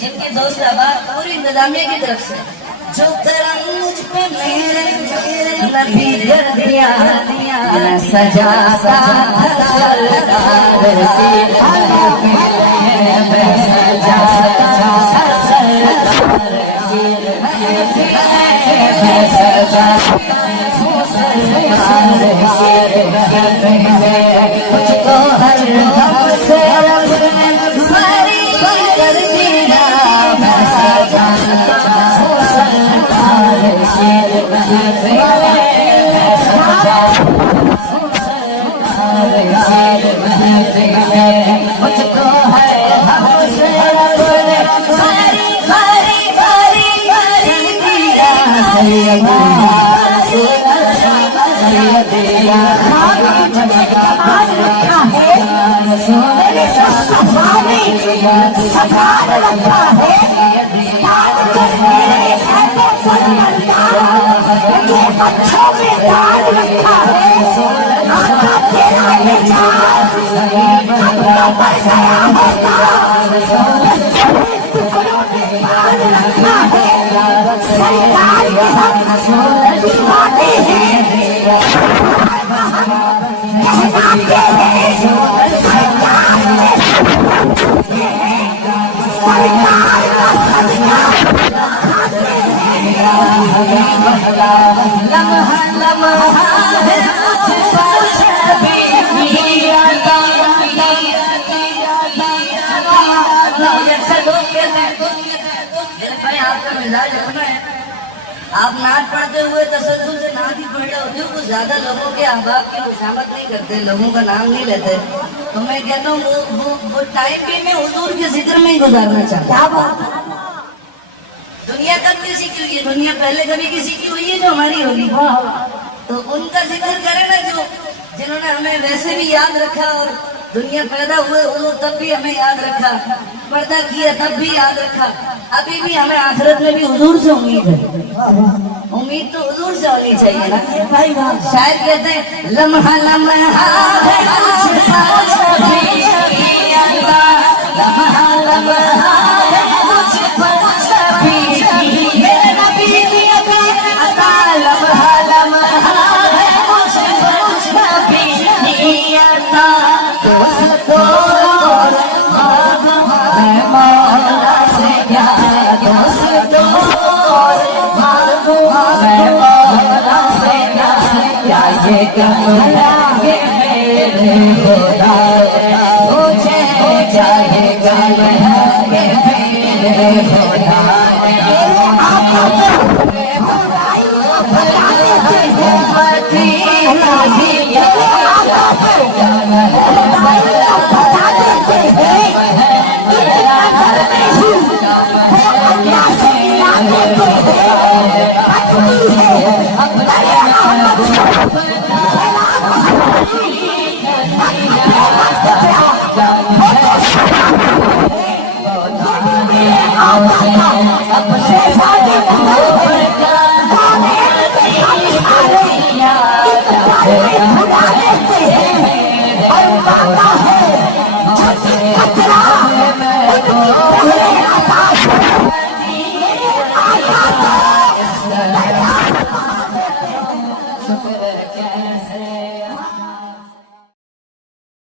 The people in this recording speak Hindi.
जिनके दोस्त पूरी इंतजामिया की तरफ से जो करम मुझ पे मेरे नबी कर दिया सजाता सरदार से मुझको हर हम से आप नात पढ़ते हुए तसल्जुल से नात ही पढ़ रहे होते हो, कुछ ज्यादा लोगों के अहबाब की खुशामद नहीं करते, लोगों का नाम नहीं लेते। तो मैं कहता हूँ वो टाइम भी मैं हुजूर के जिक्र में ही गुजारना चाहता हूँ। दुनिया कब की सीखी हुई है? दुनिया पहले कभी की सीखी हुई है जो हमारी होगी, तो उनका जिक्र करें ना, जो जिन्होंने हमें वैसे भी याद रखा और दुनिया पैदा हुए हुजूर तब भी हमें याद रखा, पर्दा किया तब भी याद रखा, अभी भी हमें आखिरत में भी हुजूर से उम्मीद है। उम्मीद तो हुजूर से होनी चाहिए ना। शायद कहते हैं लम्हा लम्हा अपने